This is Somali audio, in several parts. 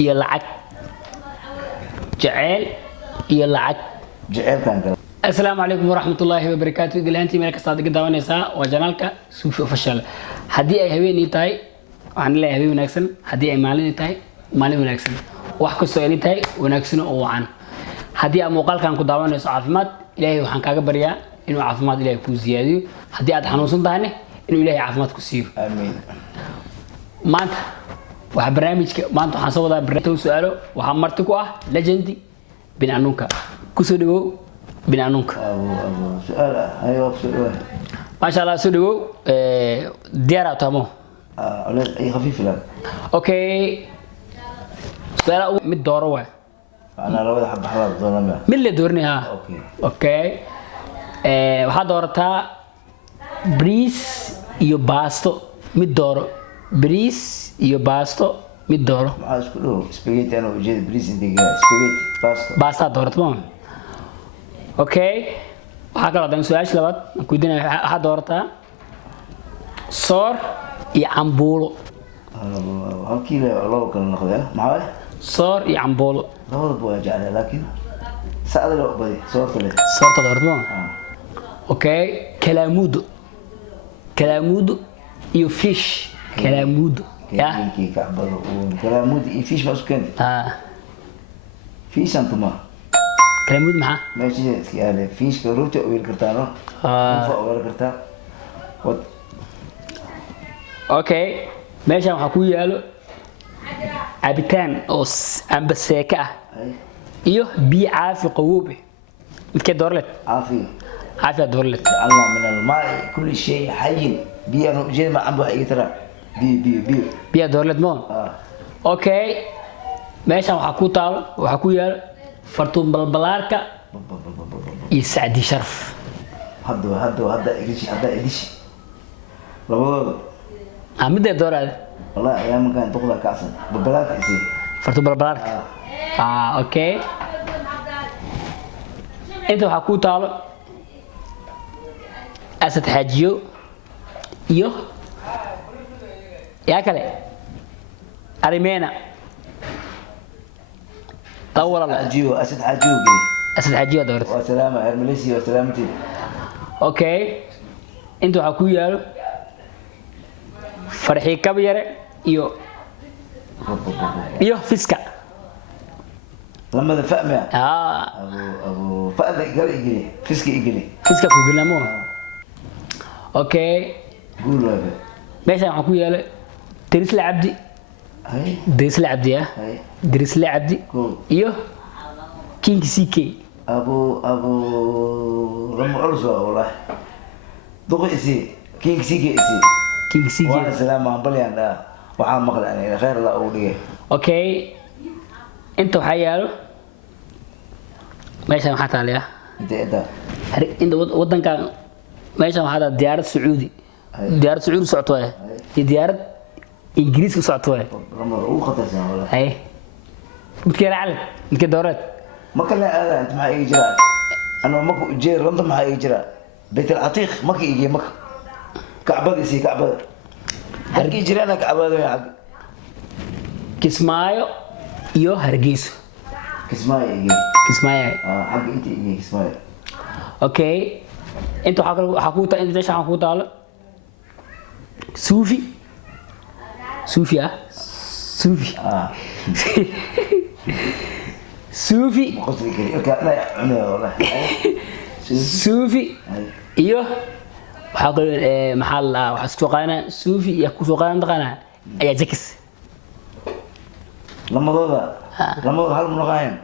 iyo lacag jacayl iyo lacag jaceelkan kale السلام عليكم ورحمة الله وبركاته دلهانتي ملك صادق داوانيسا وجنالك سوفي اوفيشال هدي اي هويني تاي waxaan leeyahay habeen wanaagsan hadii ay maalin tahay maalin wanaagsan wax ka soo tahay wanaagsan oo wacan hadii aad muuqaalkan ku daawanayso caafimaad ilaahay waxaan kaaga baryaa inuu caafimaad ilaahay ku ziyaadiyo hadii aad xanuunsan tahay inuu ilaahay caafimaad ku siiyo amiin maanta waxa barnaamijka maanta waxaan soo wadaa barnaamij su'aalo waxa marti ku ah legendi bin anuunka ku soo dhawow bin anuunka ابو سؤال ايوه سؤال ما شاء الله soo dhawow diyaar tamo اي خفيف لا اوكي سؤال mid dooro waa انا لو حب حوار ظلمه mid la doorni ha اوكي okay waxa doorataa bris iyo baasto mid dooro bris iyo baasto mid dooro ما اسكو دو سباجيتي انا وجيت بريز انت سباجيتي باستا basta doorto okay waxa kala dan su'aasha labaad ku dinay waxa doorataa soor iyo cambuulo halkii loo kala noqday maxaa soor iyo cambuulo labada waa jecel laakiin saada loo badi soorta leh soorta doorto okay kalaamudo iyo fish kalaamudo ya kii kacbado kalaamudo iyo fish ma isku keentay fish antuma kalaamudo maxaa meesha iska yaale fish ka rooti oo wiil kartaano fa oo wiil kartaa wad okay meeshan waxa ku yaalo cabitaan oo amba seeka ah iyo biyo caafi qawow midka doorlet عافية doorlet جعلنا من الماء كل شيء حي بي أنا جيت ما عم بحكي ترى بي biyo doorlet mo okay meeshan waxa ku taal waxa ku yaalo fartuun balbalaarka iyo saadi sharaf هذا إيش لو amide doorad والله أيام كان تقول كاسن ببلاك إيش fartuun balbalaarka okay inta waxa ku taal asad xajiyo iyo yaa kale arimena أول حجيو أسد حجيو أسد حجيو دورت وسلامة ماليزيا وسلامتي أوكي أنتوا حكوا فرحي كبيرة iyo fiska لما فهمي أبو فهد قال يجري fiska ku gelamo okay قول هذا ماشي حكوا ياله درس العبدي هاي درس العبدي هاي درس العبدي iyo كينج سي كي أبو لما أرزوا والله دقي إسي كينج سي كي إسي كينج سي كي وانا سلام عن بلي أنا وحام مقل أنا خير الله أوليه اوكي انت وحيالو ماشي maxaa taaliya inta wadanka meeshan waxaa diyaarad sacuudi socoto ee diyaarad ingiriis ku socoto ee لما هو خطر سنة والله ay midkee raclad midkee dooreed ما كان هذا أنت معي إجراء أنا ما كو جير لندن معي إجراء بيت العتيق ما كي يجي مك كعبة إسي كعبة هرجي إجراء أنا كعبة يا حق kismaayo iyo hargeyso كسماي يجي kismaayo حق أنت يجي كسماي okay inta waxa ku taal inta meeshan ku taalo suufi suufi قلت لك لا أنا والله suufi iyo waxa kale maxaa la waxa isku qaana suufi iyo ku soo qaadan taqana ayaa jakis لما ضوضا هل منغاين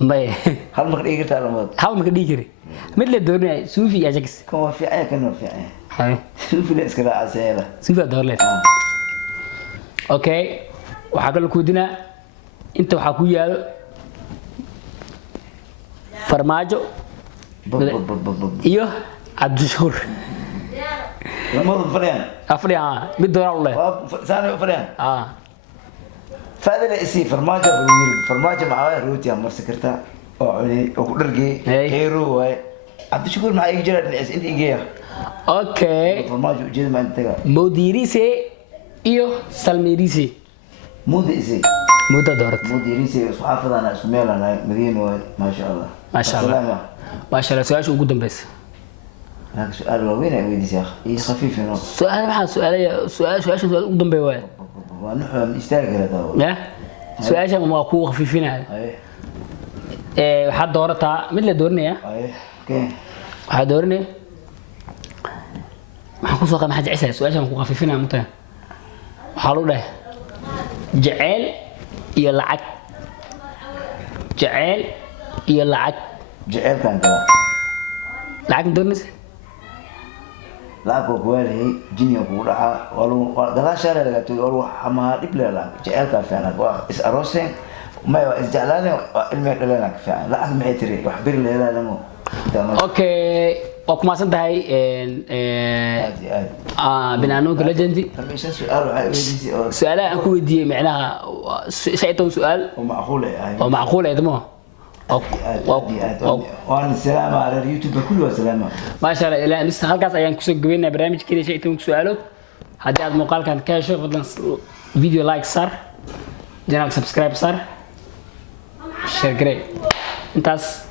may هل مقدي قلت لما hal ma ka dhigi kari mid la doonay suufi iyo jakis كم في عين كنا في عين في ناس كذا عسيلة suufi doorlet okay waxa kale ku dinaa inta waxa ku yaalo farmaajo iyo abdushuur لما ضوض فريان afriya mid doona u leh ثاني فريان فهذا إسي فرماجة فرماجة معاه روتي أمر سكرتها أو علي أو درجي كيرو واي عبد الشكور مع إيجار الناس أنت إيجار okay فرماجة جد ما أنت modirise iyo salmirise مو ذي إسي muddo doorat مديريسي صحافة أنا اسمي أنا مدينة ما شاء الله ما شاء الله. السلامة. ما sha Allah su-aasha ugu dambaysa هاك سؤال وين ويدي يا أخي إيه خفيف إنه su-aal maxaa su-aasha su-aal ugu dambeeya waay ونحن نستاهل هذا ya su-aasha waa kugu khafiifinaya أيه waxaad doorataa mid la dooranaya أيه أوكي waxaad dooranaya maxaan kusoo qaa maxaa jeceshahay su-aasha waan ku khafiifinaya mutaa waxaa lagu dhahay jeceyl iyo lacag jeceyl iyo lacag جعل كان كذا lacag ma dooranaysa لعبوا كوالي جينيو كورها ولو دلا شارع لقى تقول ولو حما دبل لا جعل كان فعلا إس أروسين ما يو إس جعلاني علمي لنا فعلا لا أحد معتري وحبر لي لا لمو okay waa ku mahadsan tahay عادي عادي binaanooga legendi طب إيش السؤال وعايز su-aalaha aan ku weydiiyey macnaha 19 su-aal ومعقولة يعني oo macquul ah damo وأنا السلامة على اليوتيوب كله سلامة ما شاء الله ilaa lista halkaas ayaan kusoo gabeynaa barnaamijkeena 19 su-aalood haddii aad muuqaalkan ka hesho fadlan video like sar channel subscribe sar share garee intaas